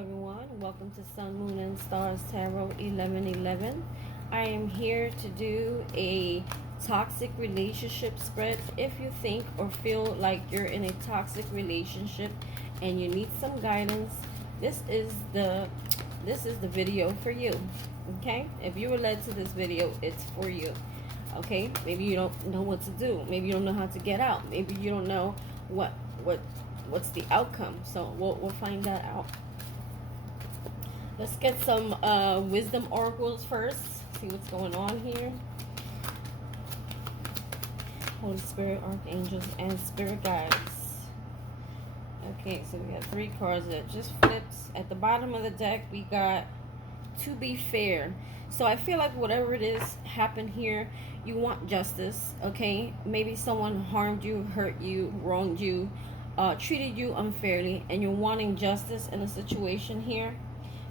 everyone. Welcome to Sun, Moon, and Stars Tarot 1111. I am here to do a toxic relationship spread. If you think or feel like you're in a toxic relationship and you need some guidance, this is the video for you. Okay? If you were led to this video, it's for you. Okay? Maybe you don't know what to do. Maybe you don't know how to get out. Maybe you don't know what's the outcome. So we'll find that out. Let's get some wisdom oracles first. See what's going on here. Holy Spirit, archangels, and spirit guides. Okay, so we got 3 cards that just flips. At the bottom of the deck, we got to be fair. So I feel like whatever it is happened here, you want justice. Okay, maybe someone harmed you, hurt you, wronged you, treated you unfairly, and you're wanting justice in a situation here.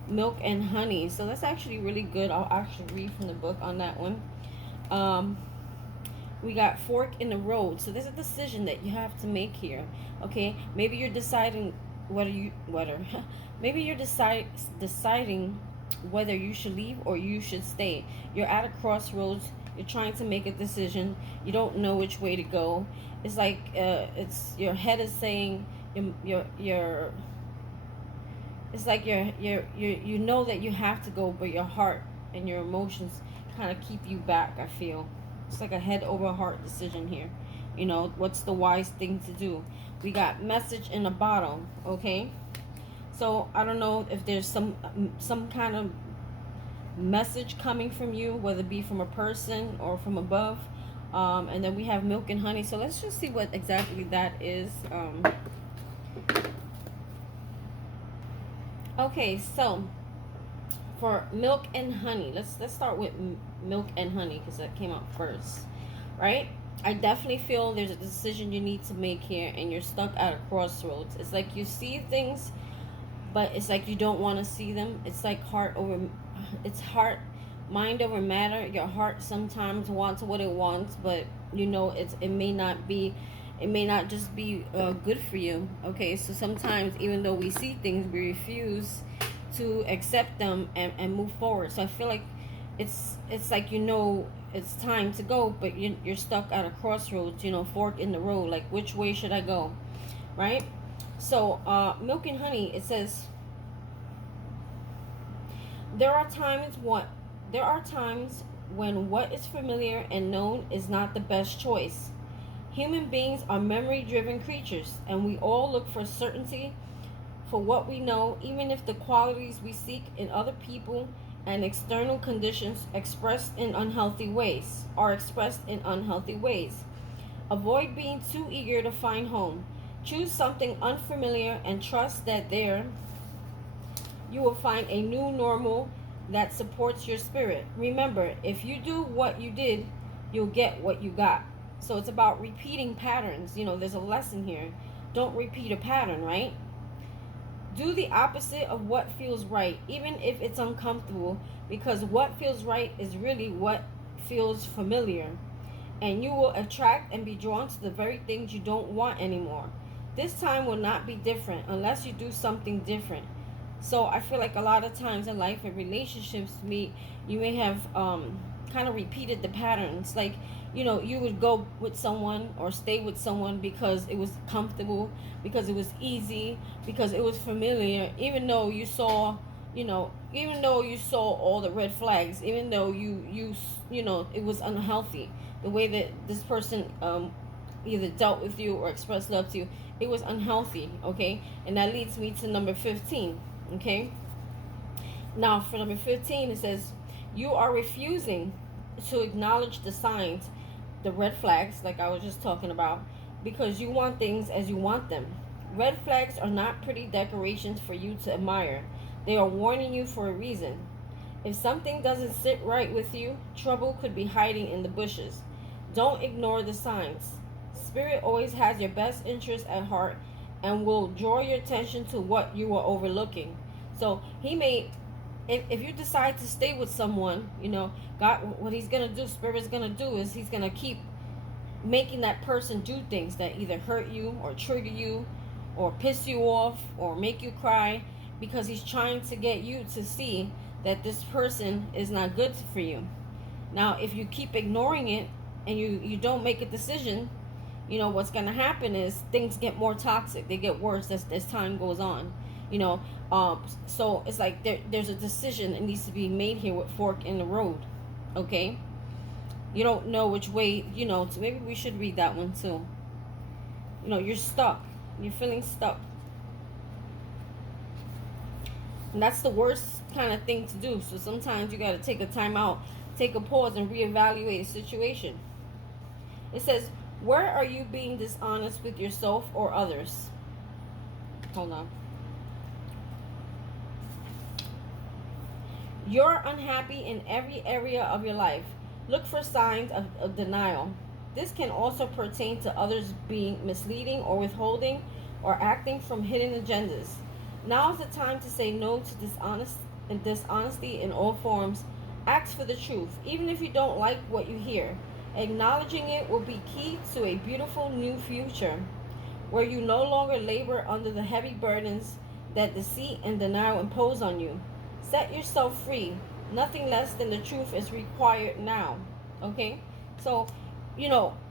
Milk and honey. So that's actually really good. I'll actually read from the book on that one. We got fork in the road. So there's a decision that you have to make here. Okay, maybe you're deciding maybe you're deciding whether you should leave or you should stay. You're at a crossroads. You're trying to make a decision. You don't know which way to go. It's like it's your head is saying your it's like you know that you have to go, but your heart and your emotions kind of keep you back. I feel it's like a head over heart decision here. You know, what's the wise thing to do? We got message in a bottle. Okay, so I don't know if there's some kind of message coming from you, whether it be from a person or from above. And then we have milk and honey. So let's just see what exactly that is. Okay, so for milk and honey, let's start with milk and honey because that came out first, right? I definitely feel there's a decision you need to make here, and you're stuck at a crossroads. It's like you see things, but it's like you don't want to see them. It's like mind over matter. Your heart sometimes wants what it wants, but you know it may not just be good for you. Okay, so sometimes even though we see things, we refuse to accept them and move forward. So I feel like it's like, you know, it's time to go, but you're stuck at a crossroads, you know, fork in the road, like which way should I go, right? So milk and honey, it says there are times when what is familiar and known is not the best choice. Human beings are memory-driven creatures, and we all look for certainty for what we know, even if the qualities we seek in other people and external conditions are expressed in unhealthy ways. Avoid being too eager to find home. Choose something unfamiliar and trust that there you will find a new normal that supports your spirit. Remember, if you do what you did, you'll get what you got. So it's about repeating patterns. You know, there's a lesson here. Don't repeat a pattern, right? Do the opposite of what feels right, even if it's uncomfortable, because what feels right is really what feels familiar. And you will attract and be drawn to the very things you don't want anymore. This time will not be different unless you do something different. So I feel like a lot of times in life and relationships, you may have kind of repeated the patterns. Like, you know, you would go with someone or stay with someone because it was comfortable, because it was easy, because it was familiar, even though you saw all the red flags, even though you know it was unhealthy, the way that this person either dealt with you or expressed love to you, it was unhealthy. Okay, and that leads me to number 15. Okay, now for number 15, it says you are refusing to acknowledge the signs, the red flags, like I was just talking about, because you want things as you want them. Red flags are not pretty decorations for you to admire. They are warning you for a reason. If something doesn't sit right with you, trouble could be hiding in the bushes. Don't ignore the signs. Spirit always has your best interest at heart and will draw your attention to what you are overlooking. So if you decide to stay with someone, you know, God, what he's going to do, Spirit's going to do is he's going to keep making that person do things that either hurt you or trigger you or piss you off or make you cry. because he's trying to get you to see that this person is not good for you. Now, if you keep ignoring it and you don't make a decision, what's going to happen is things get more toxic. They get worse as time goes on. you know so it's like there's a decision that needs to be made here with fork in the road. Okay, you don't know which way, so maybe we should read that one too. You're stuck, you're feeling stuck, and that's the worst kind of thing to do. So sometimes you got to take a time out, take a pause, and reevaluate a situation. It says, where are you being dishonest with yourself or others? Hold on. You're unhappy in every area of your life. Look for signs of denial. This can also pertain to others being misleading or withholding or acting from hidden agendas. Now is the time to say no to dishonesty in all forms. Ask for the truth, even if you don't like what you hear. Acknowledging it will be key to a beautiful new future where you no longer labor under the heavy burdens that deceit and denial impose on you. Set yourself free. Nothing less than the truth is required now. Okay? So,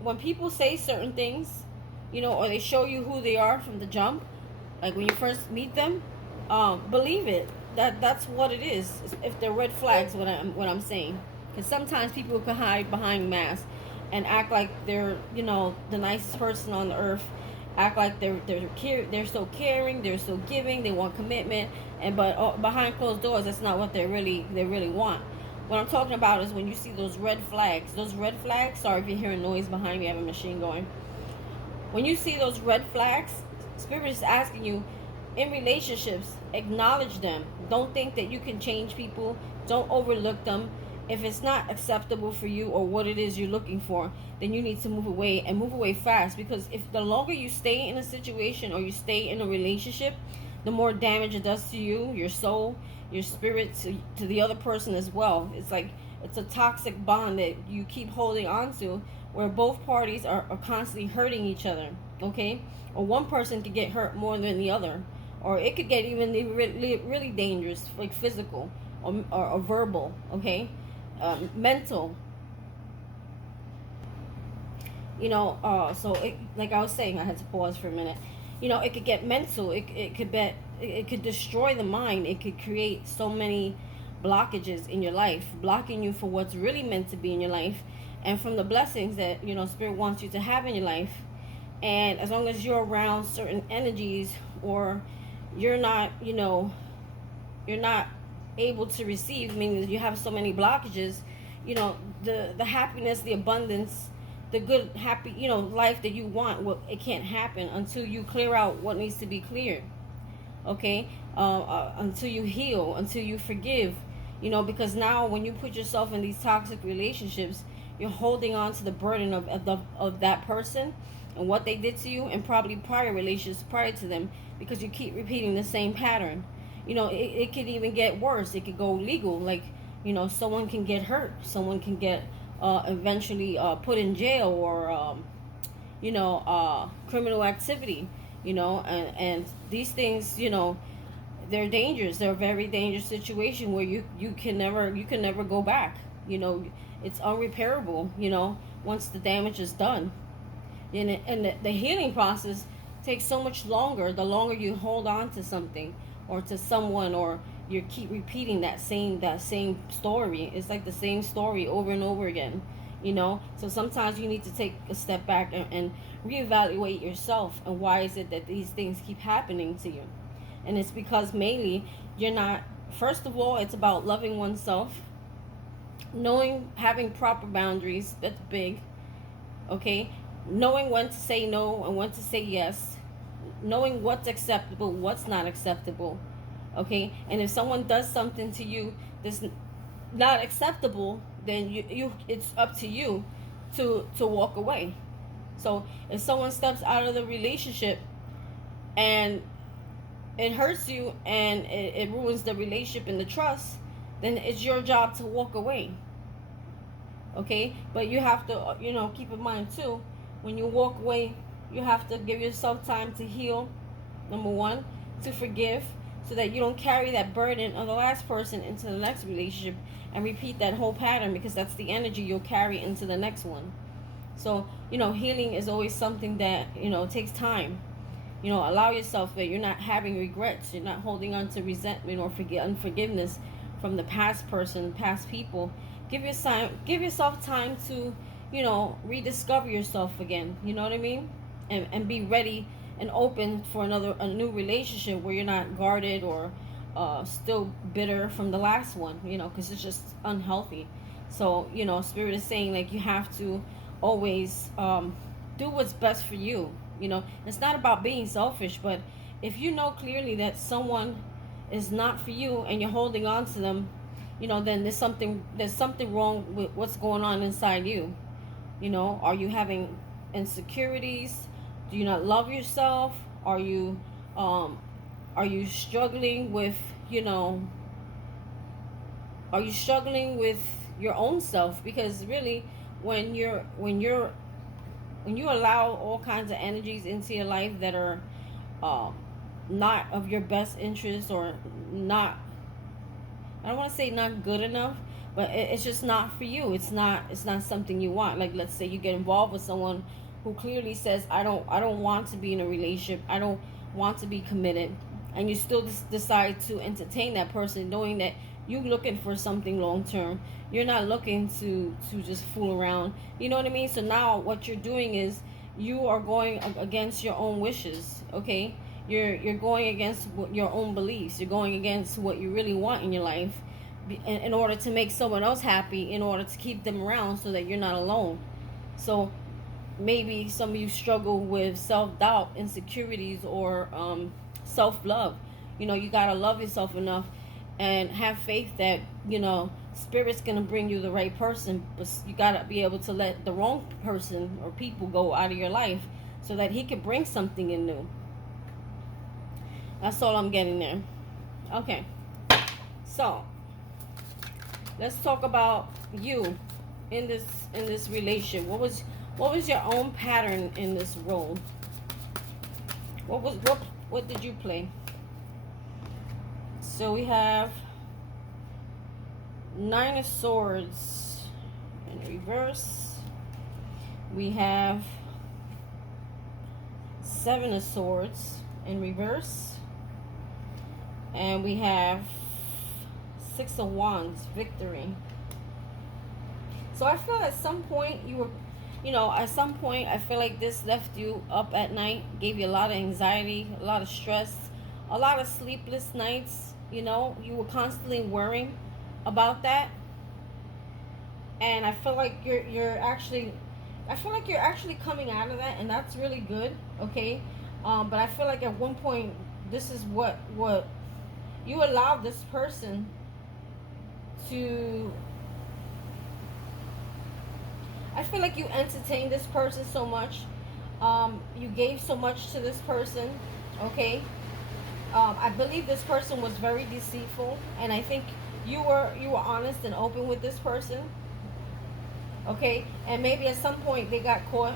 when people say certain things, or they show you who they are from the jump, like when you first meet them, believe it. That's what it is. If they're red flags, what I'm saying. Because sometimes people can hide behind masks and act like they're, the nicest person on the earth. Act like they're so caring, they're so giving, they want commitment, but behind closed doors, that's not what they really want. What I'm talking about is when you see those red flags. Those red flags. Sorry if you're hearing noise behind me. I have a machine going. When you see those red flags, Spirit is asking you, in relationships, acknowledge them. Don't think that you can change people. Don't overlook them. If it's not acceptable for you or what it is you're looking for, then you need to move away, and move away fast. Because if the longer you stay in a situation or you stay in a relationship, the more damage it does to you, your soul, your spirit, to the other person as well. It's like it's a toxic bond that you keep holding on to, where both parties are constantly hurting each other. Okay, or one person could get hurt more than the other, or it could get even really dangerous, like physical or verbal. Okay. Mental, so like I was saying, I had to pause for a minute. It could get mental. It could destroy the mind. It could create so many blockages in your life, blocking you for what's really meant to be in your life, and from the blessings that Spirit wants you to have in your life. And as long as you're around certain energies, or you're not able to receive, meaning that you have so many blockages, the happiness, the abundance, the good, happy, life that you want, well, it can't happen until you clear out what needs to be cleared. Okay, until you heal, until you forgive, because now when you put yourself in these toxic relationships, you're holding on to the burden of that person and what they did to you, and probably prior relationships prior to them, because you keep repeating the same pattern. It could even get worse. It could go legal. Like, someone can get hurt. Someone can get eventually put in jail, or, criminal activity, and these things, they're dangerous. They're a very dangerous situation where you can never go back. It's unrepairable, once the damage is done. And the healing process takes so much longer the longer you hold on to something or to someone, or you keep repeating that same story. It's like the same story over and over again, so sometimes you need to take a step back and reevaluate yourself, and why is it that these things keep happening to you. And it's because mainly you're not, first of all, it's about loving oneself, having proper boundaries. That's big. Okay, knowing when to say no and when to say yes, knowing what's acceptable, what's not acceptable. Okay, and if someone does something to you that's not acceptable, then you it's up to you to walk away. So if someone steps out of the relationship and it hurts you, and it ruins the relationship and the trust, then it's your job to walk away. Okay, but you have to keep in mind too, when you walk away, you have to give yourself time to heal, number one, to forgive, so that you don't carry that burden of the last person into the next relationship and repeat that whole pattern, because that's the energy you'll carry into the next one. So, healing is always something that, takes time. Allow yourself that you're not having regrets. You're not holding on to resentment or unforgiveness from the past person, past people. Give yourself time to, rediscover yourself again. You know what I mean? And be ready and open for a new relationship where you're not guarded or still bitter from the last one, because it's just unhealthy. So, Spirit is saying, like, you have to always do what's best for you. It's not about being selfish, but if you know clearly that someone is not for you and you're holding on to them, then there's something wrong with what's going on inside you. Are you having insecurities? Do you not love yourself? Are you struggling with, are you struggling with your own self? Because really, when you allow all kinds of energies into your life that are not of your best interest, or not, I don't want to say not good enough, but it's just not for you. It's not something you want. Like, let's say you get involved with someone who clearly says, I don't want to be in a relationship, I don't want to be committed, and you still decide to entertain that person, knowing that you're looking for something long term. You're not looking to just fool around. You know what I mean? So now what you're doing is you are going against your own wishes. Okay, you're going against your own beliefs. You're going against what you really want in your life, in order to make someone else happy, in order to keep them around so that you're not alone. So maybe some of you struggle with self-doubt, insecurities, or self-love. You gotta love yourself enough and have faith that Spirit's gonna bring you the right person, but you gotta be able to let the wrong person or people go out of your life so that he can bring something in new. That's all I'm getting there. Okay, so let's talk about you in this relationship. What was your own pattern in this role? What did you play? So we have Nine of Swords in reverse. We have Seven of Swords in reverse. And we have Six of Wands, victory. So I feel at some point you were, at some point I feel like this left you up at night, gave you a lot of anxiety, a lot of stress, a lot of sleepless nights. You were constantly worrying about that. And I feel like you're actually coming out of that, and that's really good. Okay, but I feel like at one point this is what you allowed this person to. I feel like you entertained this person so much. You gave so much to this person. Okay. I believe this person was very deceitful, and I think you were honest and open with this person. Okay, and maybe at some point they got caught.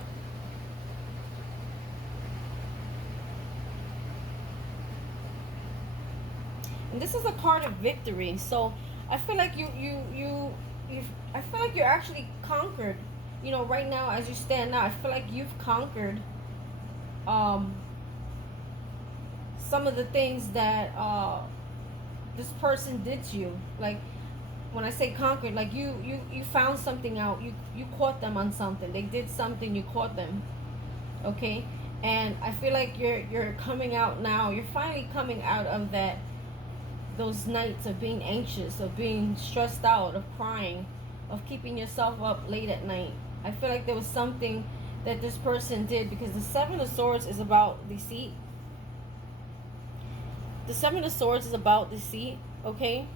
And this is a card of victory. So I feel like I feel like you're actually conquered. Right now as you stand now, I feel like you've conquered some of the things that this person did to you. Like, when I say conquered, like you found something out. You caught them on something. They did something, you caught them. Okay? And I feel like you're coming out now. You're finally coming out of those nights of being anxious, of being stressed out, of crying, of keeping yourself up late at night. I feel like there was something that this person did, because the Seven of Swords is about deceit. The Seven of Swords is about deceit, okay?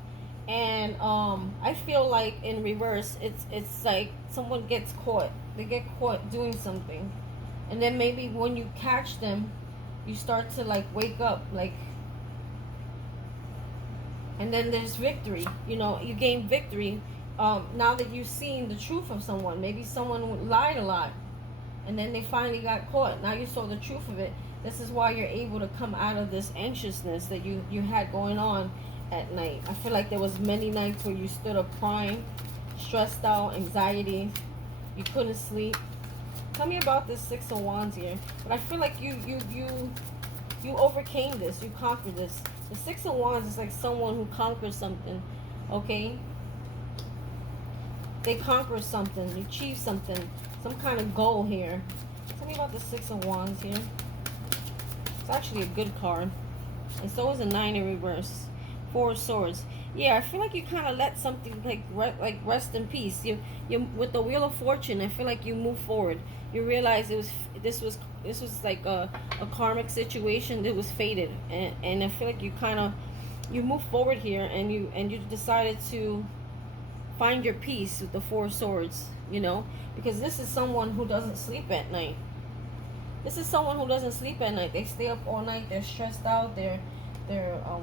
And I feel like in reverse, it's like someone gets caught. They get caught doing something, and then maybe when you catch them, you start to like wake up, like, and then there's victory. You gain victory now that you've seen the truth of someone. Maybe someone lied a lot, and then they finally got caught. Now you saw the truth of it. This is why you're able to come out of this anxiousness that you had going on at night. I feel like there was many nights where you stood up crying, stressed out, anxiety, you couldn't sleep. Tell me about this Six of Wands here. But I feel like you overcame this. You conquered this. The Six of Wands is like someone who conquers something. Okay? They conquer something. They achieve something. Some kind of goal here. Tell me about the Six of Wands here. It's actually a good card. And so is a Nine in reverse. Four of Swords. Yeah, I feel like you kind of let something like rest in peace. You with the Wheel of Fortune, I feel like you move forward. You realize this was like a karmic situation that was fated, and I feel like you move forward here, and you decided to find your peace with the Four of Swords. You know, because this is someone who doesn't sleep at night. This is someone who doesn't sleep at night. They stay up all night. They're stressed out. They're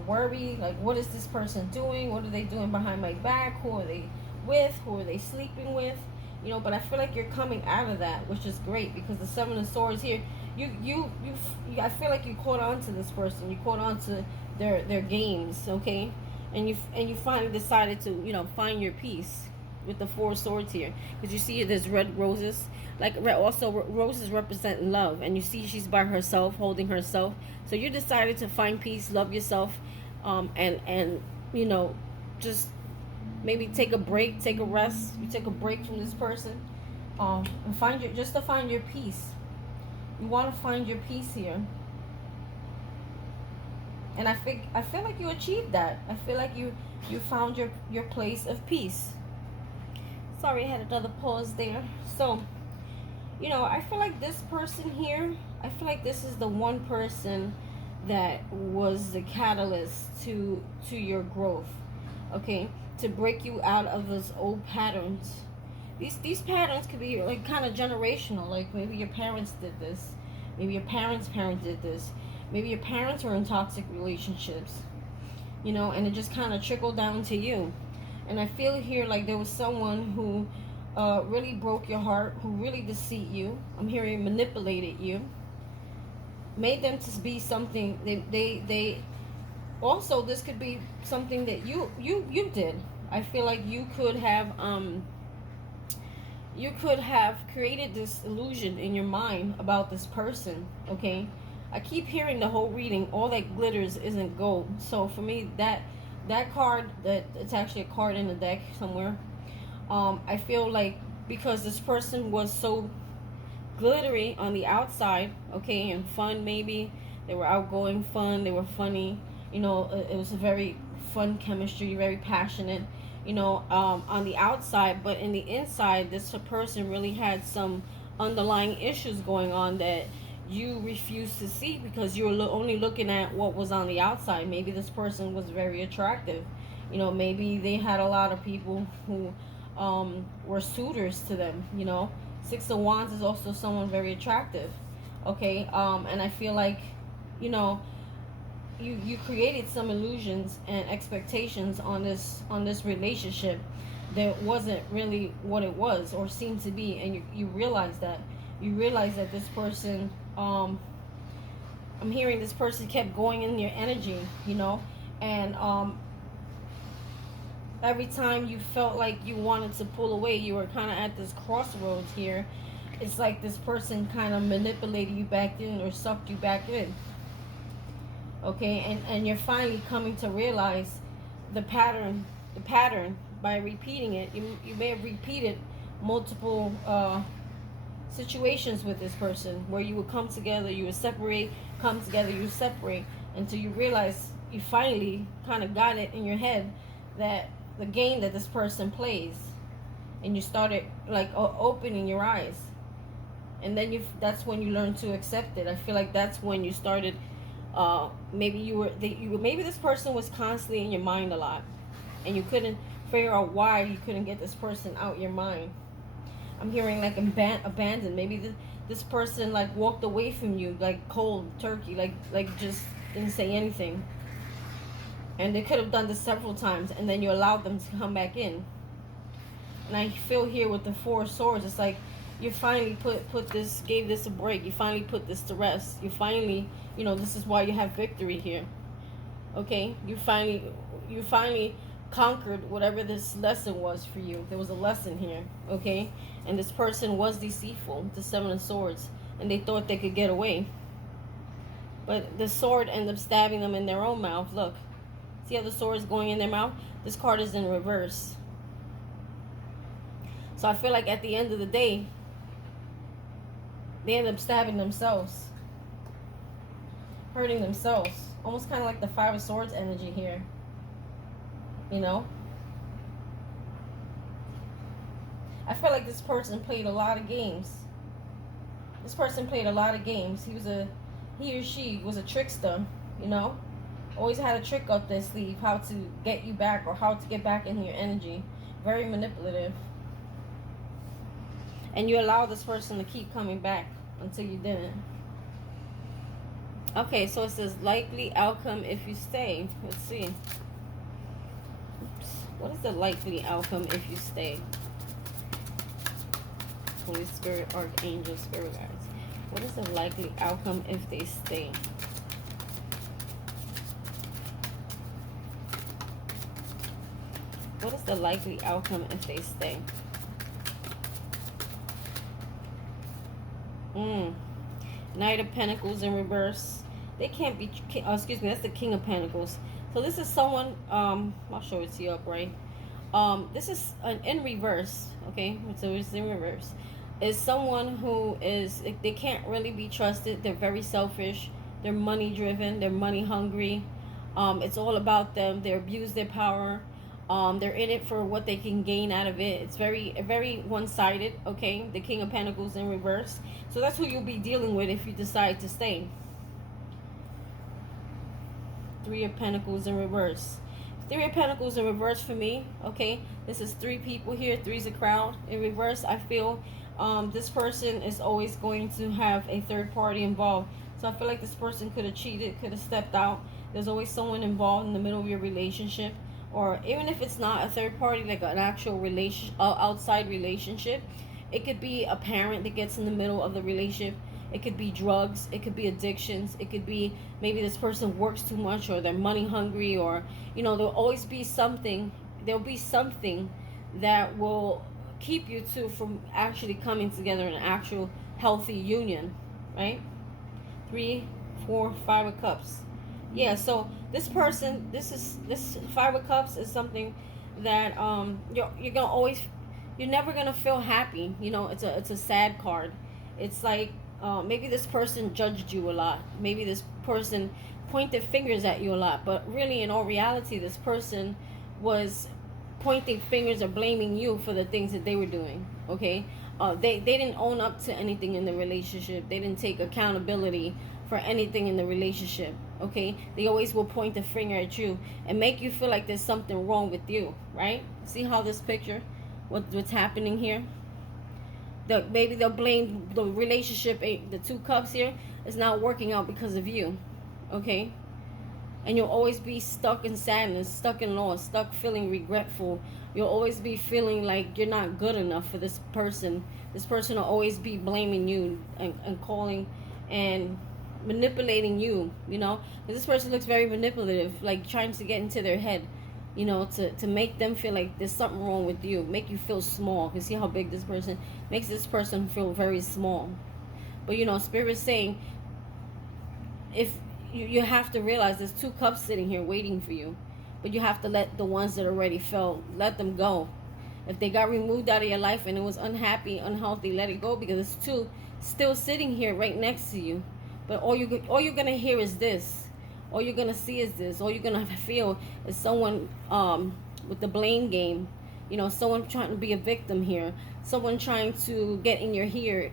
worried. Like, what is this person doing? What are they doing behind my back? Who are they with? Who are they sleeping with? You know, but I feel like you're coming out of that, which is great, because the Seven of Swords here, I feel like you caught on to this person. You caught on to their games, okay? And you finally decided to, you know, find your peace with the Four of Swords here, because you see there's red roses. Like, also roses represent love, and you see she's by herself, holding herself. So you decided to find peace, love yourself, and you know, just maybe take a break, take a rest. You take a break from this person, and to find your peace. You want to find your peace here, and I feel like you achieved that. I feel like you found your place of peace. Sorry, I had another pause there. So, you know, I feel like this person here, I feel like this is the one person that was the catalyst to your growth, okay? To break you out of those old patterns. These patterns could be like kind of generational. Like, maybe your parents did this. Maybe your parents' parents did this. Maybe your parents were in toxic relationships, you know, and it just kind of trickled down to you. And I feel here like there was someone who really broke your heart, who really deceived you. I'm hearing manipulated you, made them to be something. They also, this could be something that you did. I feel like you could have created this illusion in your mind about this person. Okay, I keep hearing the whole reading, all that glitters isn't gold. So for me, that card, that it's actually a card in the deck somewhere. I feel like because this person was so glittery on the outside, okay, and fun, maybe they were outgoing, fun, they were funny, you know, it was a very fun chemistry, very passionate, you know, on the outside, but in the inside, this person really had some underlying issues going on that you refused to see because you were only looking at what was on the outside. Maybe this person was very attractive, you know, maybe they had a lot of people who were suitors to them, you know. Six of Wands is also someone very attractive, okay. And I feel like, you know, you created some illusions and expectations on this relationship that wasn't really what it was or seemed to be, and you realize that this person, I'm hearing this person kept going in your energy, you know, and every time you felt like you wanted to pull away, you were kind of at this crossroads here. It's like this person kind of manipulated you back in or sucked you back in. Okay, and you're finally coming to realize the pattern by repeating it. You may have repeated multiple situations with this person where you would come together, you would separate, come together, you would separate, until you realize you finally kind of got it in your head that the game that this person plays, and you started like opening your eyes, and then that's when you learn to accept it. I feel like that's when you started maybe maybe this person was constantly in your mind a lot, and you couldn't figure out why you couldn't get this person out your mind. I'm hearing like abandoned. Maybe this person like walked away from you like cold turkey, like just didn't say anything. And they could have done this several times, and then you allowed them to come back in. And I feel here with the Four of Swords, it's like You finally gave this a break. You finally put this to rest. You finally, this is why you have victory here. Okay, you finally conquered whatever this lesson was for you. There was a lesson here. Okay, and this person was deceitful, the Seven of Swords, and they thought they could get away, but the sword ended up stabbing them in their own mouth. Look, see how the sword is going in their mouth? This card is in reverse. So I feel like at the end of the day, they end up stabbing themselves, hurting themselves. Almost kind of like the Five of Swords energy here. I feel like this person played a lot of games. This person played a lot of games. He or she was a trickster, Always had a trick up their sleeve, how to get you back or how to get back in your energy. Very manipulative. And you allow this person to keep coming back until you didn't. Okay, so it says likely outcome if you stay. Let's see. Oops. What is the likely outcome if you stay? Holy Spirit, Archangel, Spirit Guides. What is the likely outcome if they stay? What is the likely outcome if they stay? Knight of Pentacles in reverse. They can't be, excuse me, that's the King of Pentacles. So this is someone, I'll show it to you upright. This is in reverse, okay? So it's in reverse. Is someone who they can't really be trusted. They're very selfish. They're money driven. They're money hungry. It's all about them. They abuse their power. They're in it for what they can gain out of it. It's very one-sided, okay? The King of Pentacles in reverse. So that's who you'll be dealing with if you decide to stay. Three of Pentacles in reverse. Three of Pentacles in reverse for me, okay? This is three people here. Three's a crowd. In reverse, I feel this person is always going to have a third party involved. So I feel like this person could have cheated, could have stepped out. There's always someone involved in the middle of your relationship. Or even if it's not a third party, like an actual outside relationship, it could be a parent that gets in the middle of the relationship. It could be drugs. It could be addictions. It could be maybe this person works too much, or they're money hungry, or there'll always be something. There'll be something that will keep you two from actually coming together in an actual healthy union, right? 3, 4, 5 of Cups. Yeah, so this person, this Five of Cups is something that you're gonna always, you're never gonna feel happy. It's a sad card. It's like maybe this person judged you a lot. Maybe this person pointed fingers at you a lot. But really, in all reality, this person was pointing fingers or blaming you for the things that they were doing. Okay, they didn't own up to anything in the relationship. They didn't take accountability for anything in the relationship. Okay, they always will point the finger at you and make you feel like there's something wrong with you, right? See how this picture, what's happening here? Maybe they'll blame the relationship. The 2 cups here is not working out because of you, okay? And you'll always be stuck in sadness, stuck in loss, stuck feeling regretful. You'll always be feeling like you're not good enough for this person. This person will always be blaming you and calling and manipulating you, because this person looks very manipulative, like trying to get into their head, to make them feel like there's something wrong with you, make you feel small. You see how big this person makes this person feel very small. But Spirit's saying, if you have to realize there's 2 cups sitting here waiting for you, but you have to let the ones that already fell, let them go. If they got removed out of your life and it was unhealthy, let it go, because it's 2 still sitting here right next to you. But all you're gonna hear is this. All you're gonna see is this. All you're gonna feel is someone with the blame game. Someone trying to be a victim here. Someone trying to get in your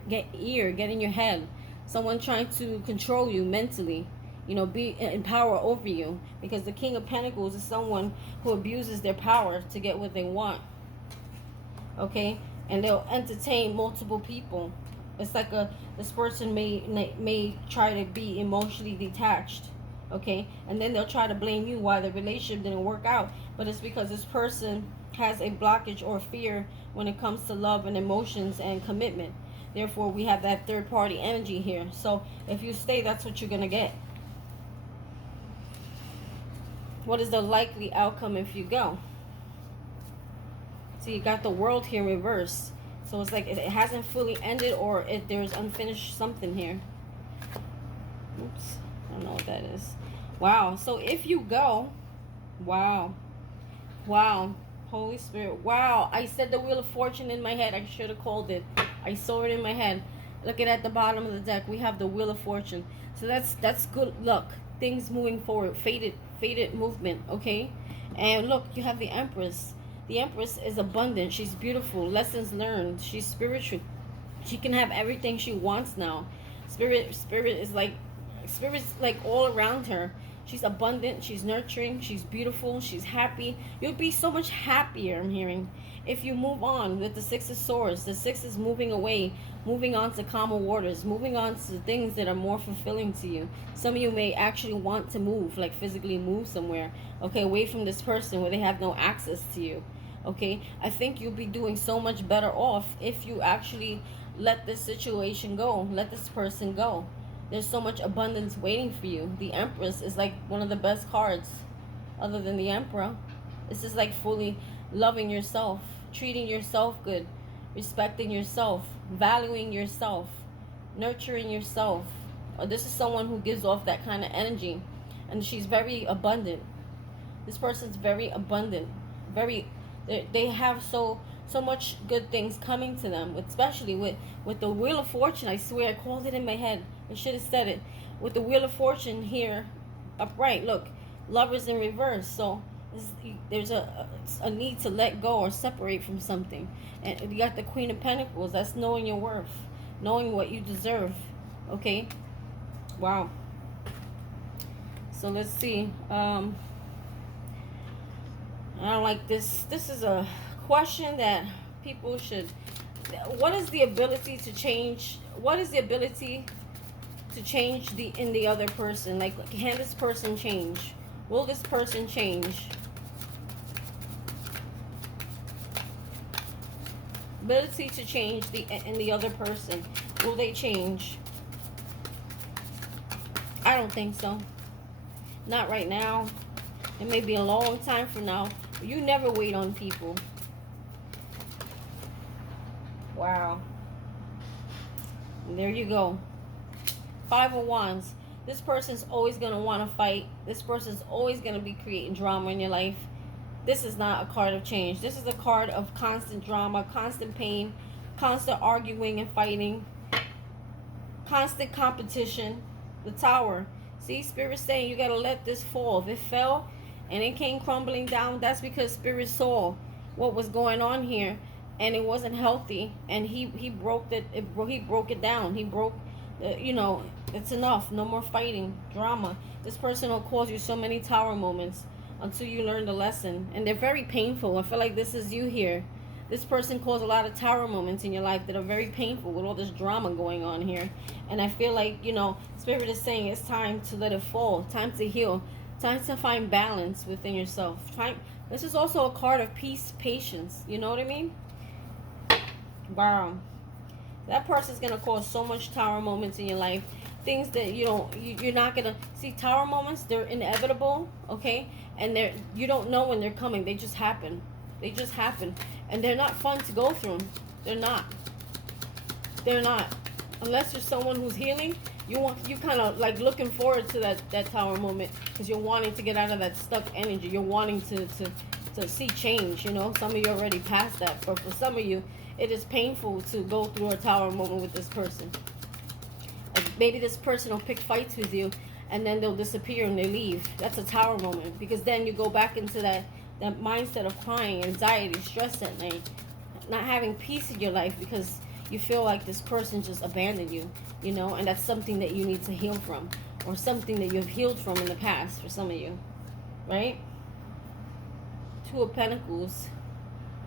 get in your head. Someone trying to control you mentally. Be in power over you. Because the King of Pentacles is someone who abuses their power to get what they want. Okay, and they'll entertain multiple people. It's like this person may try to be emotionally detached, okay? And then they'll try to blame you why the relationship didn't work out. But it's because this person has a blockage or fear when it comes to love and emotions and commitment. Therefore, we have that third party energy here. So if you stay, that's what you're going to get. What is the likely outcome if you go? So you got the World here reversed. So it's like it hasn't fully ended, or there's unfinished something here. Oops. I don't know what that is. Wow. So if you go, wow. Wow. Holy Spirit. Wow. I said the Wheel of Fortune in my head. I should have called it. I saw it in my head. Look at the bottom of the deck. We have the Wheel of Fortune. So that's good luck. Things moving forward. Fated movement. Okay. And look, you have the Empress. The Empress is abundant. She's beautiful. Lessons learned. She's spiritual. She can have everything she wants now. Spirit's like all around her. She's abundant. She's nurturing. She's beautiful. She's happy. You'll be so much happier, I'm hearing, if you move on with the Six of Swords. The Six is moving away, moving on to calmer waters, moving on to things that are more fulfilling to you. Some of you may actually want to move, like physically move somewhere, okay, away from this person where they have no access to you. Okay, I think you'll be doing so much better off if you actually let this situation go, let this person go. There's so much abundance waiting for you. The Empress is like one of the best cards other than the Emperor. This is like fully loving yourself, treating yourself good, respecting yourself, valuing yourself, nurturing yourself. This is someone who gives off that kind of energy, and she's very abundant. This person's very abundant, very, they have so much good things coming to them, especially with the Wheel of Fortune. I swear I called it in my head. I should have said it. With the Wheel of Fortune here upright, look, Lovers in reverse. So there's a need to let go or separate from something. And you got the Queen of Pentacles. That's knowing your worth, knowing what you deserve. Okay, wow. So let's see. I don't like this. This is a question that people should. What is the ability to change? What is the ability to change in the other person? Like, can this person change? Will this person change? Ability to change in the other person. Will they change? I don't think so. Not right now. It may be a long time from now. But you never wait on people. Wow. And there you go. Five of Wands. This person's always going to want to fight. This person's always going to be creating drama in your life. This is not a card of change. This is a card of constant drama, constant pain, constant arguing and fighting, constant competition. The Tower. See, Spirit's saying you got to let this fall. If it fell and it came crumbling down, that's because Spirit saw what was going on here, and it wasn't healthy, and he broke it. He broke it down. He broke, you know, it's enough. No more fighting, drama. This person will cause you so many Tower moments until you learn the lesson, and they're very painful. I feel like this is you here. This person caused a lot of Tower moments in your life that are very painful with all this drama going on here. And I feel like, you know, Spirit is saying it's time to let it fall. Time to heal. Time to find balance within yourself. This is also a card of peace, patience. You know what I mean? Wow. That person's going to cause so much Tower moments in your life. Things that you're not going to see. Tower moments, they're inevitable, okay? And you don't know when they're coming. They just happen. They just happen. And they're not fun to go through. They're not. They're not. Unless you're someone who's healing, you kind of like looking forward to that Tower moment, because you're wanting to get out of that stuck energy. You're wanting to see change, you know. Some of you already past that. But for some of you, it is painful to go through a Tower moment with this person. Like maybe this person will pick fights with you, and then they'll disappear and they leave. That's a Tower moment, because then you go back into that mindset of crying, anxiety, stress at night, not having peace in your life because you feel like this person just abandoned you, you know, and that's something that you need to heal from, or something that you've healed from in the past for some of you, right? Two of Pentacles.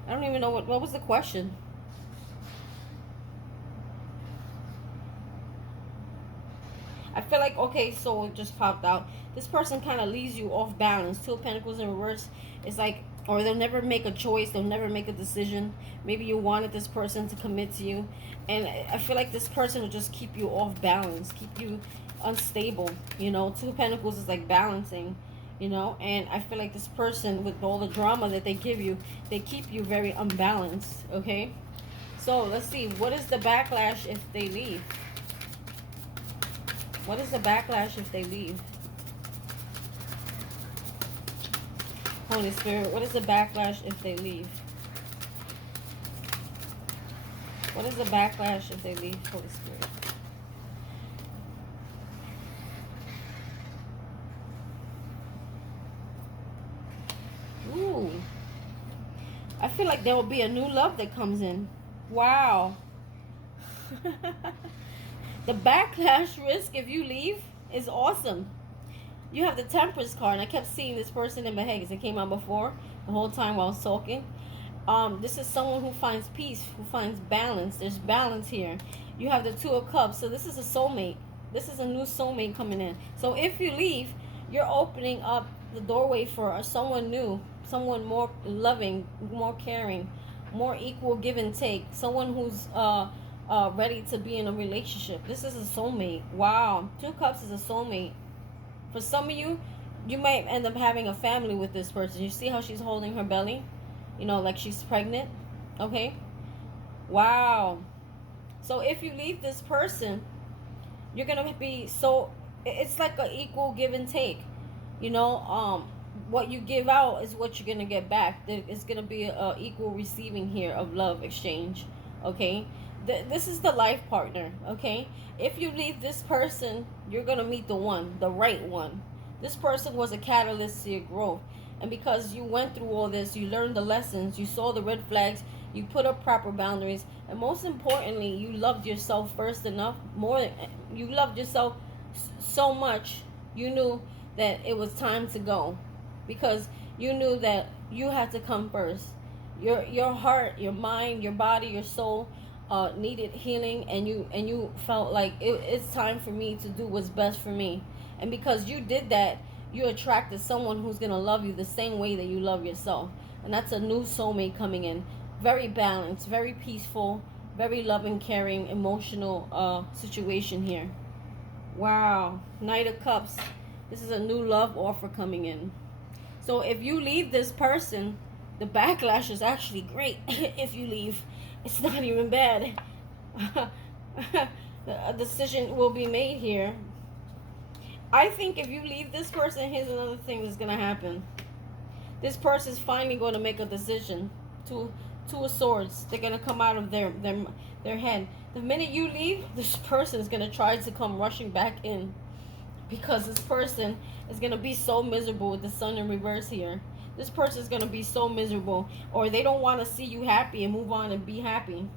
I don't even know what was the question. I feel like, okay, so it just popped out. This person kind of leaves you off balance. Two of Pentacles in reverse. It's like or they'll never make a choice, they'll never make a decision. Maybe you wanted this person to commit to you, and I feel like this person will just keep you off balance, keep you unstable. You know, Two of Pentacles is like balancing, you know, and I feel like this person, with all the drama that they give you, they keep you very unbalanced. Okay, so let's see, what is the backlash if they leave? What is the backlash if they leave? Holy Spirit, what is the backlash if they leave? What is the backlash if they leave, Holy Spirit? Ooh. I feel like there will be a new love that comes in. Wow. The backlash risk if you leave is awesome. You have the Temperance card, and I kept seeing this person in my head because it came out before the whole time while I was talking. This is someone who finds peace, who finds balance. There's balance here. You have the Two of Cups, so this is a soulmate. This is a new soulmate coming in. So if you leave, you're opening up the doorway for someone new, someone more loving, more caring, more equal give and take, someone who's ready to be in a relationship. This is a soulmate. Wow. Two of Cups is a soulmate. For some of you, you might end up having a family with this person. You see how she's holding her belly? You know, like she's pregnant. Okay? Wow. So if you leave this person, you're going to be so... It's like an equal give and take. You know, what you give out is what you're going to get back. It's going to be an equal receiving here of love exchange. Okay? This is the life partner. Okay? If you leave this person, you're going to meet the one, the right one. This person was a catalyst to your growth. And because you went through all this, you learned the lessons, you saw the red flags, you put up proper boundaries, and most importantly, you loved yourself first enough. You loved yourself so much, you knew that it was time to go. Because you knew that you had to come first. Your heart, your mind, your body, your soul needed healing, and you felt like it's time for me to do what's best for me. And because you did that, you attracted someone who's going to love you the same way that you love yourself. And that's a new soulmate coming in. Very balanced, very peaceful, very loving, caring, emotional situation here. Wow. Knight of Cups. This is a new love offer coming in. So if you leave this person, the backlash is actually great. If you leave, it's not even bad. A decision will be made here. I think if you leave this person, here's another thing that's going to happen. This person is finally going to make a decision. Two of Swords. They're going to come out of their head. The minute you leave, this person is going to try to come rushing back in. Because this person is going to be so miserable with the Sun in reverse here. This person is going to be so miserable. Or they don't want to see you happy and move on and be happy.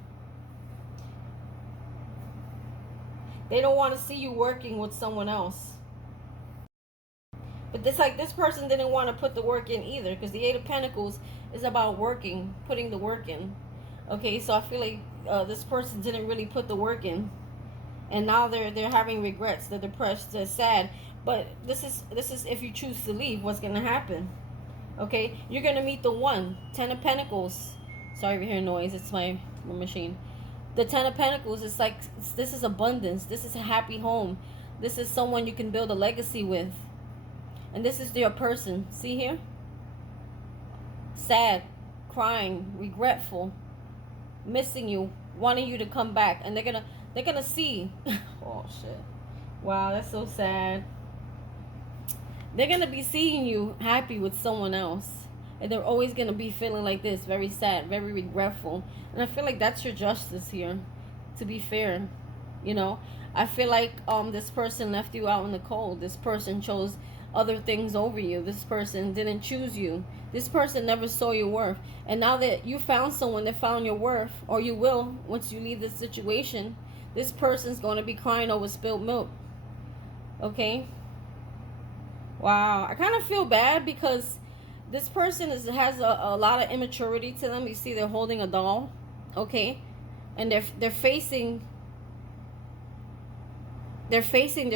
They don't want to see you working with someone else. But this person didn't want to put the work in either. Because the Eight of Pentacles is about working. Putting the work in. Okay, so I feel like this person didn't really put the work in. And now they're having regrets. They're depressed. They're sad. But this is if you choose to leave, what's going to happen. Okay, you're going to meet the one. Ten of Pentacles. Sorry if you hear noise. It's my machine. The Ten of Pentacles is like, this is abundance. This is a happy home. This is someone you can build a legacy with. And this is your person. See here? Sad, crying, regretful, missing you, wanting you to come back. And they're gonna see. Oh shit. Wow, that's so sad. They're gonna be seeing you happy with someone else. And they're always gonna be feeling like this, very sad, very regretful. And I feel like that's your justice here, to be fair. You know, I feel like this person left you out in the cold. This person chose other things over you. This person didn't choose you. This person never saw your worth. And now that you found someone that found your worth, or you will once you leave this situation, this person's going to be crying over spilled milk. Okay? Wow. I kind of feel bad because this person has a lot of immaturity to them. You see they're holding a doll. Okay? And they're facing their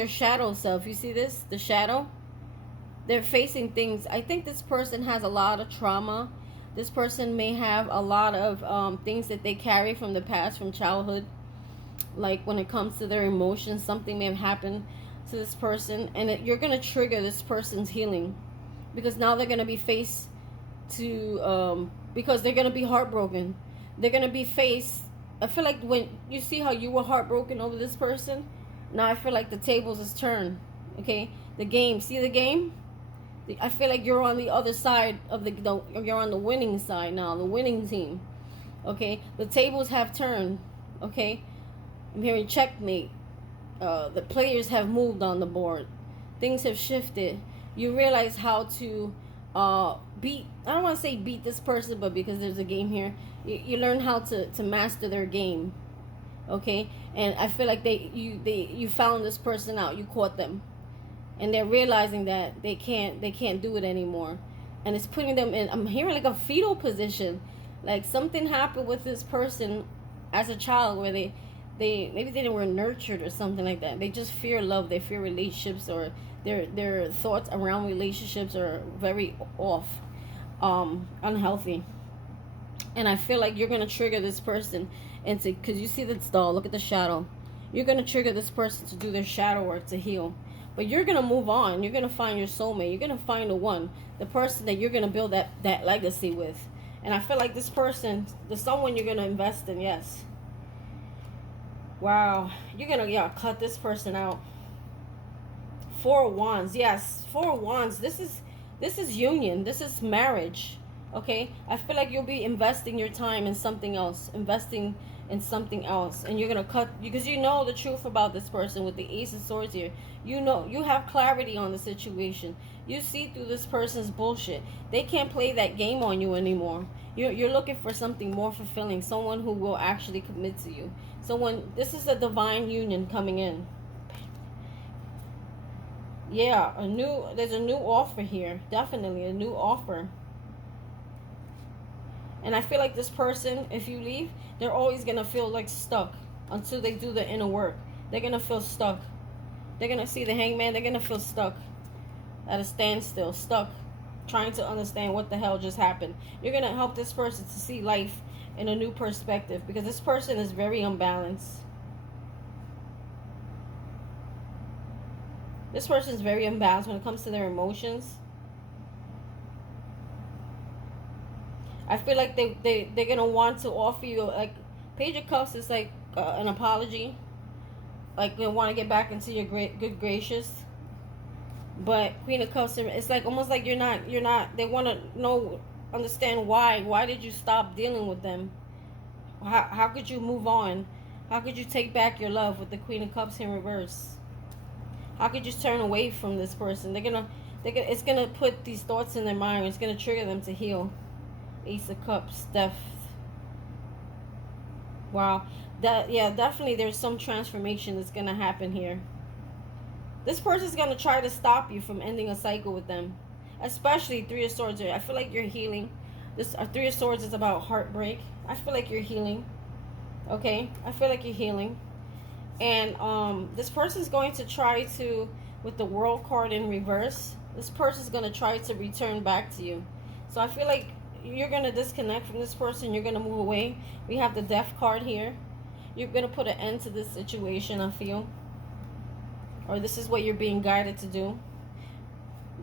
shadow self. You see this? The shadow? They're facing things. I think this person has a lot of trauma. This person may have a lot of things that they carry from the past, from childhood. Like when it comes to their emotions, something may have happened to this person, and you're going to trigger this person's healing, because now they're going to be faced to because they're going to be heartbroken. They're going to be faced. I feel like when you see how you were heartbroken over this person, now I feel like the tables is turned. Okay, the game. See the game? I feel like you're on the other side of you're on the winning side now, the winning team. Okay, the tables have turned. Okay, I'm hearing checkmate. The players have moved on the board. Things have shifted. You realize how to beat. I don't want to say beat this person, but because there's a game here, you learn how to master their game. Okay, and I feel like you found this person out. You caught them, and they're realizing that they can't do it anymore, and it's putting them in. I'm hearing like a fetal position, like something happened with this person as a child where they maybe they were nurtured or something like that. They just fear love. They fear relationships, or their thoughts around relationships are very off, unhealthy. And I feel like you're gonna trigger this person into, because you see this doll. Look at the shadow. You're gonna trigger this person to do their shadow work to heal. But you're gonna move on. You're gonna find your soulmate. You're gonna find the one, the person that you're gonna build that legacy with. And I feel like this person, the someone you're gonna invest in. Yes. Wow, you're gonna cut this person out. Four of Wands, yes, Four of Wands. This is union. This is marriage. Okay, I feel like you'll be investing your time in something else, investing in something else, and you're gonna cut, because you know the truth about this person with the Ace of Swords here. You know, you have clarity on the situation. You see through this person's bullshit. They can't play that game on you anymore. You're looking for something more fulfilling, someone who will actually commit to you. Someone, this is a divine union coming in. Yeah, there's a new offer here. Definitely a new offer. And I feel like this person, if you leave, they're always going to feel like stuck until they do the inner work. They're going to feel stuck. They're going to see the Hangman. They're going to feel stuck at a standstill, stuck, trying to understand what the hell just happened. You're going to help this person to see life in a new perspective, because this person is very unbalanced. This person is very unbalanced when it comes to their emotions. I feel like they're going to want to offer you, like, Page of Cups is like an apology. Like, they want to get back into your good gracious. But Queen of Cups, it's like almost like you're not, they want to understand why. Why did you stop dealing with them? How could you move on? How could you take back your love with the Queen of Cups in reverse? How could you turn away from this person? It's gonna put these thoughts in their mind. It's gonna trigger them to heal. Ace of Cups, death. Wow. Definitely there's some transformation that's gonna happen here. This person's gonna try to stop you from ending a cycle with them. Especially Three of Swords. I feel like you're healing. This Three of Swords is about heartbreak. I feel like you're healing. Okay? I feel like you're healing. And this person's going to try to, with the World card in reverse, this person's going to try to return back to you. So I feel like you're going to disconnect from this person. You're going to move away. We have the Death card here. You're going to put an end to this situation, I feel. Or this is what you're being guided to do.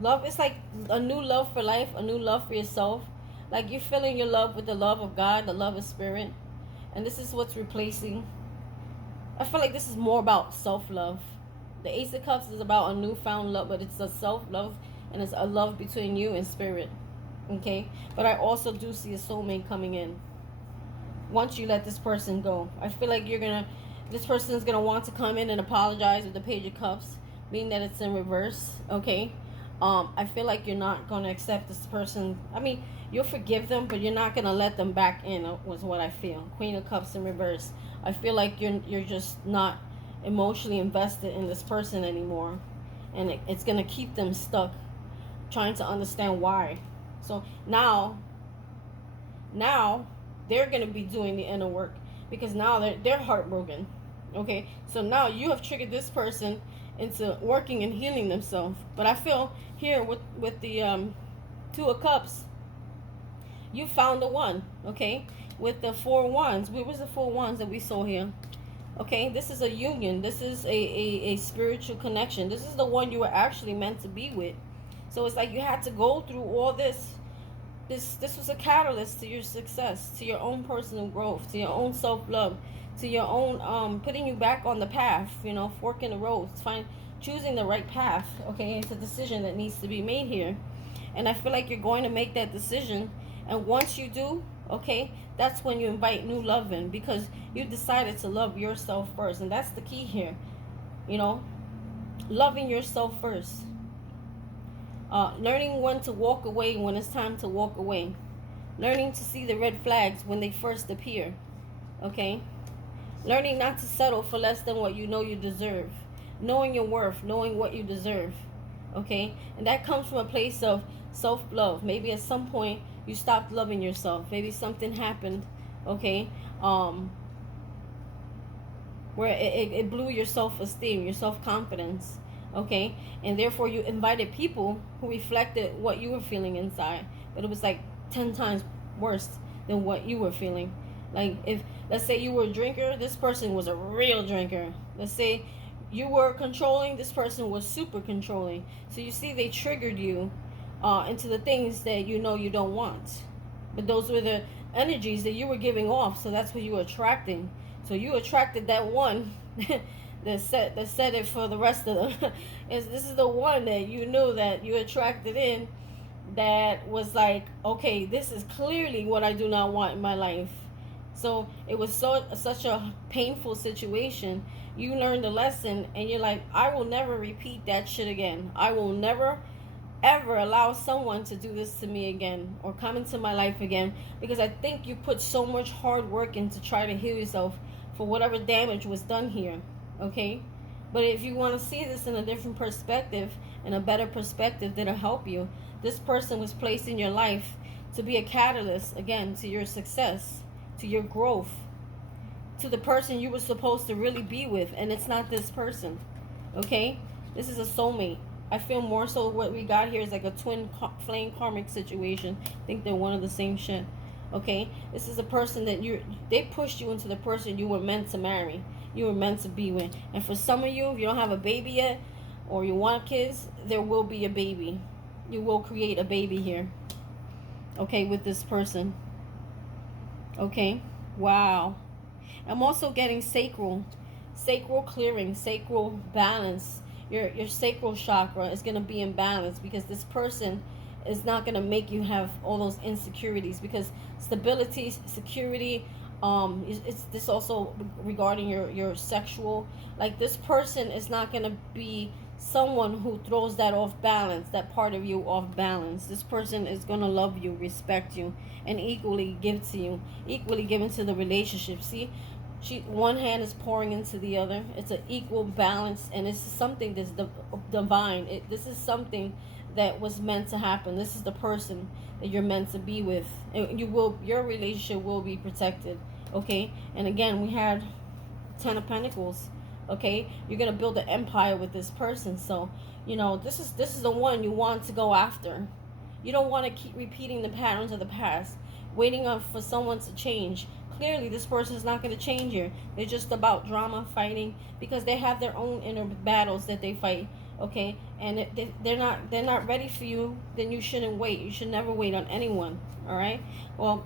Love is like a new love for life, a new love for yourself. Like you're filling your love with the love of God, the love of Spirit. And this is what's replacing. I feel like this is more about self-love. The Ace of Cups is about a newfound love, but it's a self-love, and it's a love between you and Spirit. Okay? But I also do see a soulmate coming in. Once you let this person go. I feel like this person is going to want to come in and apologize with the Page of Cups, meaning that it's in reverse. Okay? I feel like you're not going to accept this person. I mean, you'll forgive them, but you're not going to let them back in, was what I feel. Queen of Cups in reverse. I feel like you're just not emotionally invested in this person anymore. And it's going to keep them stuck, trying to understand why. So now they're going to be doing the inner work, because now they're heartbroken. Okay? So now you have triggered this person into working and healing themselves. But I feel here with the Two of Cups, You found the one, okay? With the 4 wands, where was the 4 wands that we saw here? Okay, this is a union. This is a spiritual connection. This is the one you were actually meant to be with. So it's like you had to go through all this. This was a catalyst to your success, to your own personal growth, to your own self-love, to your own putting you back on the path, you know, fork in the road, choosing the right path. Okay, it's a decision that needs to be made here. And I feel like you're going to make that decision. And once you do, okay, that's when you invite new love in, because you decided to love yourself first. And that's the key here, you know, loving yourself first. Learning when to walk away when it's time to walk away. Learning to see the red flags when they first appear. Okay? Learning not to settle for less than what you know you deserve. Knowing your worth, knowing what you deserve. Okay? And that comes from a place of self-love. Maybe at some point you stopped loving yourself. Maybe something happened, okay, where it blew your self-esteem, your self-confidence, okay? And therefore you invited people who reflected what you were feeling inside, but it was like 10 times worse than what you were feeling. Like, if, let's say you were a drinker, this person was a real drinker. Let's say you were controlling, this person was super controlling. So you see, they triggered you into the things that you know you don't want. But those were the energies that you were giving off, so that's what you were attracting. So you attracted that one that said it for the rest of them. This is the one that you knew that you attracted in, that was like, okay, this is clearly what I do not want in my life. So it was such a painful situation. You learned a lesson, and you're like, I will never repeat that shit again. I will never ever allow someone to do this to me again, or come into my life again, because I think you put so much hard work in to try to heal yourself for whatever damage was done here, okay? But if you want to see this in a different perspective, and a better perspective that'll help you, this person was placed in your life to be a catalyst, again, to your success, to your growth, to the person you were supposed to really be with. And it's not this person, okay? This is a soulmate. I feel more so what we got here is like a twin flame karmic situation. I think they're one of the same shit. Okay? This is a person that they pushed you into the person you were meant to marry. You were meant to be with. And for some of you, if you don't have a baby yet, or you want kids, there will be a baby. You will create a baby here. Okay, with this person. Okay? Wow. I'm also getting sacral clearing, sacral balance. Your sacral chakra is going to be in balance, because this person is not going to make you have all those insecurities, because stability, security, it's this also regarding your sexual, like, this person is not going to be someone who throws that off balance, that part of you off balance. This person is going to love you, respect you, and equally give to you, equally give into the relationship. See, one hand is pouring into the other. It's an equal balance, and it's something that's divine. This is something that was meant to happen. This is the person that you're meant to be with, and your relationship will be protected. Okay? And again, we had 10 of Pentacles. Okay? You're gonna build an empire with this person. So, you know, this is the one you want to go after. You don't want to keep repeating the patterns of the past, waiting for someone to change. Clearly, this person is not going to change you. They're just about drama, fighting, because they have their own inner battles that they fight. Okay, and they're not ready for you. Then you shouldn't wait. You should never wait on anyone. All right. Well,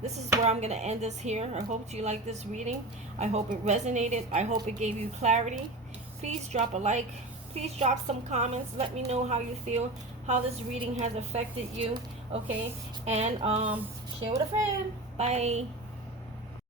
this is where I'm going to end this here. I hope you liked this reading. I hope it resonated. I hope it gave you clarity. Please drop a like. Please drop some comments. Let me know how you feel, how this reading has affected you. Okay, and share with a friend. Bye.